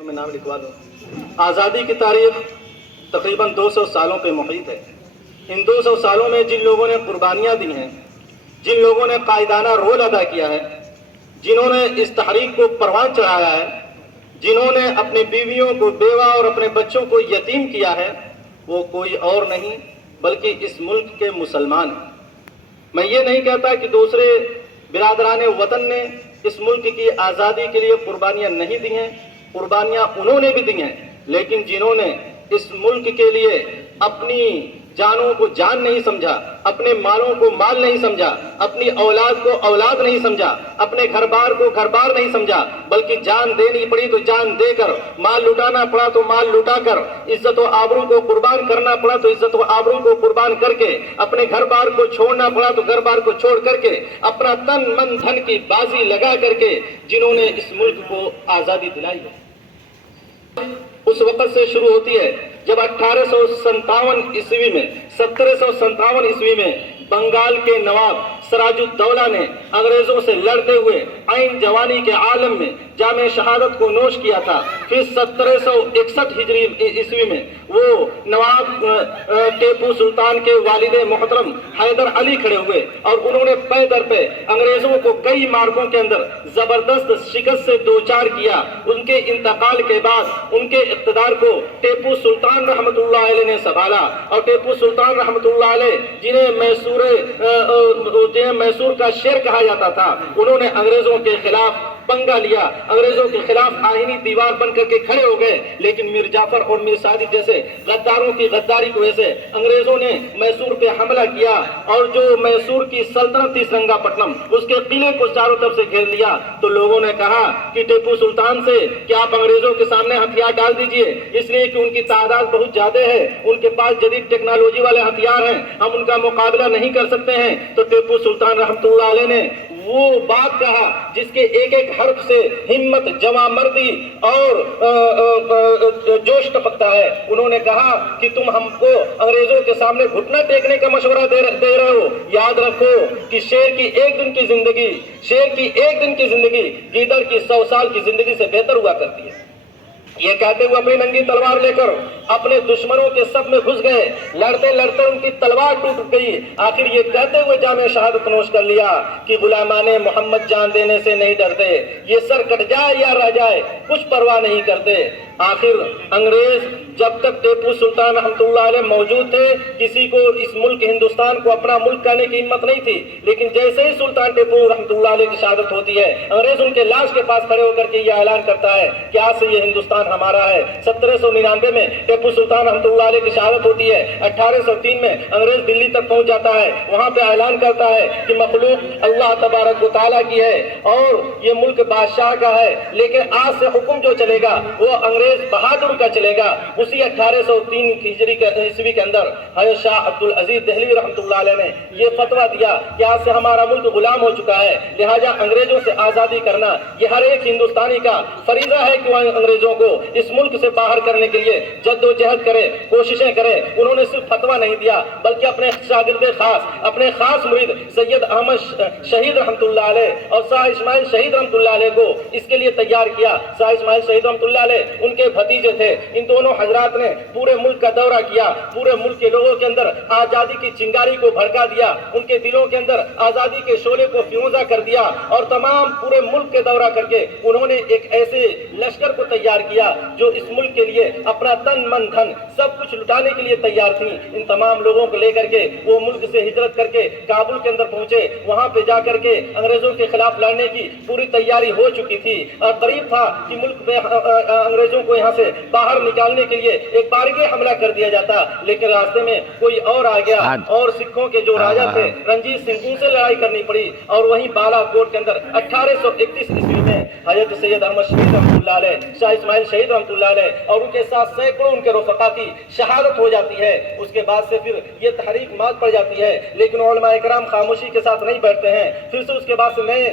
میں نام لکھوا لوں۔ آزادی کی تاریخ تقریباً 200 سالوں پہ محیط ہے۔ ان 200 سالوں میں جن لوگوں نے قربانیاں دی ہیں، جن لوگوں نے قائدانہ رول ادا کیا ہے، جنہوں نے اس تحریک کو پروان چڑھایا ہے، جنہوں نے اپنی بیویوں کو بیوہ اور اپنے بچوں کو یتیم کیا ہے، وہ کوئی اور نہیں بلکہ اس ملک کے مسلمان ہیں۔ میں یہ نہیں کہتا کہ دوسرے برادران وطن نے اس ملک کی آزادی کے لیے قربانیاں نہیں دی ہیں، قربانیاں انہوں نے بھی دی ہیں، لیکن جنہوں نے اس ملک کے لیے اپنی جانوں کو جان نہیں سمجھا، اپنے مالوں کو مال نہیں سمجھا، اپنی اولاد کو اولاد نہیں سمجھا، اپنے گھر بار کو گھر بار نہیں سمجھا، بلکہ جان دینی پڑی تو جان دے کر، مال لٹانا پڑا تو مال لٹا کر، عزت و آبرو کو قربان کرنا پڑا تو عزت و آبرو کو قربان کر کے، اپنے گھر بار کو چھوڑنا پڑا تو گھر بار کو چھوڑ کر کے، اپنا تن من دھن کی بازی لگا کر کے جنہوں نے اس ملک کو آزادی دلائی ہے، اس وقت سے شروع ہوتی ہے جب 1857 عیسوی میں 1757 عیسوی میں بنگال کے نواب سراج الدولہ نے انگریزوں سے لڑتے ہوئے عین جوانی کے عالم میں جام شہادت کو نوش کیا تھا۔ پھر 1761 ہجری عیسوی میں وہ نواب ٹیپو سلطان کے والد محترم حیدر علی کھڑے ہوئے اور انہوں نے پے در پہ انگریزوں کو کئی مارکوں کے اندر زبردست شکست سے دوچار کیا۔ ان کے انتقال کے بعد ان کے اقتدار کو ٹیپو سلطان رحمۃ اللہ علیہ نے سنبھالا، اور ٹیپو سلطان رحمۃ اللہ علیہ جنہیں میسور کا شیر کہا جاتا تھا، انہوں نے انگریزوں کے خلاف پنگا لیا، انگریزوں کے خلاف آئینی دیوار بن کر کے کھڑے ہو گئے، لیکن میر جعفر اور میر سعدی جیسے غداروں کی غداری کی وجہ سے انگریزوں نے میسور پہ حملہ کیا، اور جو میسور کی سلطنت تھی سرنگا پٹنم، اس کے قلعے کو چاروں طرف سے گھیر لیا۔ تو لوگوں نے کہا کہ ٹیپو سلطان سے کہ آپ انگریزوں کے سامنے ہتھیار ڈال دیجئے، اس لیے کہ ان کی تعداد بہت زیادہ ہے، ان کے پاس جدید ٹیکنالوجی والے ہتھیار ہیں، ہم ان کا مقابلہ نہیں کر سکتے ہیں۔ تو ٹیپو سلطان رحمۃ اللہ علیہ نے وہ بات کہا جس کے ایک ایک حرف سے ہمت، جواں مردی اور جوش ٹپکتا ہے۔ انہوں نے کہا کہ تم ہم کو انگریزوں کے سامنے گھٹنا ٹیکنے کا مشورہ دے رہے ہو، یاد رکھو کہ شیر کی ایک دن کی زندگی گیدڑ کی 100 سال کی زندگی سے بہتر ہوا کرتی ہے۔ یہ کہتے ہوئے اپنی ننگی تلوار لے کر اپنے دشمنوں کے صف میں گھس گئے، لڑتے لڑتے ان کی تلوار ٹوٹ گئی، آخر یہ کہتے ہوئے جام شہادت نوش کر لیا کہ غلامان محمد جان دینے سے نہیں ڈرتے، یہ سر کٹ جائے یا رہ جائے کچھ پرواہ نہیں کرتے۔ آخر انگریز جب تک ٹیپو سلطان رحمۃ اللہ علیہ موجود تھے، کسی کو اس ملک ہندوستان کو اپنا ملک کہنے کی ہمت نہیں تھی، لیکن جیسے ہی سلطان ٹیپو رحمۃ اللہ علیہ کی شہادت ہوتی ہے، انگریز ان کے لاش کے پاس کھڑے ہو کر کے یہ اعلان کرتا ہے کہ آج سے یہ ہندوستان ہمارا ہے۔ 1799 میں ٹیپو سلطان رحمۃ اللہ علیہ کی شہادت ہوتی ہے۔ 1803 میں انگریز دلی تک پہنچ جاتا ہے، وہاں پہ اعلان کرتا ہے کہ مخلوق اللہ تبارک و تعالیٰ کی ہے اور یہ ملک بادشاہ کا ہے، لیکن آج سے حکم جو چلے گا وہ انگریز بہادر کا چلے گا۔ اسی 1803 ہجری عیسوی کے اندر حضرت شاہ عبد العزیز دہلوی رحمۃ اللہ علیہ نے یہ فتویٰ دیا کہ آج سے ہمارا ملک غلام ہو چکا ہے، لہٰذا انگریزوں سے آزادی کرنا یہ ہر ایک ہندوستانی کا فریضہ ہے کہ وہ انگریزوں کو اس ملک سے باہر کرنے کے لیے جد و جہد کرے، کوششیں کرے۔ انہوں نے صرف فتویٰ نہیں دیا بلکہ اپنے شاگرد خاص، اپنے خاص مرید سید احمد شہید رحمۃ اللہ علیہ اور شاہ اسماعیل شہید رحمۃ اللہ علیہ کو اس کے لیے تیار کیا۔ شاہ اسماعیل شہید رحمۃ اللہ علیہ ان کے بھتیجے تھے۔ ان دونوں حضرات نے پورے ملک کا دورہ کیا، پورے ملک کے لوگوں کے اندر آزادی کی چنگاری کو بھڑکا دیا، ان کے دلوں کے اندر آزادی کے شعلے کو فیروزہ کر دیا، اور تمام پورے ملک کے دورہ کر کے انہوں نے ایک ایسے لشکر کو تیار کیا جو اس ملک کے لیے اپنا تن من دھن سب کچھ لٹانے کے لیے تیار تھی۔ ان تمام لوگوں کو لے کر کے وہ ملک سے ہجرت کر کے کابل کے اندر پہنچے، وہاں پہ جا کر کے انگریزوں کے خلاف لڑنے کی پوری تیاری ہو چکی تھی، اور قریب تھا کہ ملک پہ انگریزوں کو یہاں سے باہر نکالنے کے لیے ایک بارگی حملہ کر دیا جاتا، لیکن راستے میں کوئی اور آ گیا، اور سکھوں کے جو راجا تھے رنجیت سنگھ، ان سے لڑائی کرنی پڑی، اور وہیں بالا کوٹ کے اندر 1831 عیسوی میں حضرت سید احمد شہید رحمۃ اللہ علیہ، شاہ اسماعیل شہید رحمۃ اللہ علیہ اور ان کے ساتھ سینکڑوں ان کے رفقا کی شہادت ہو جاتی ہے۔ اس کے بعد سے پھر یہ تحریک مات پڑ جاتی ہے، لیکن علماء کرام خاموشی کے ساتھ نہیں بیٹھتے ہیں، پھر سے اس کے بعد سے نئے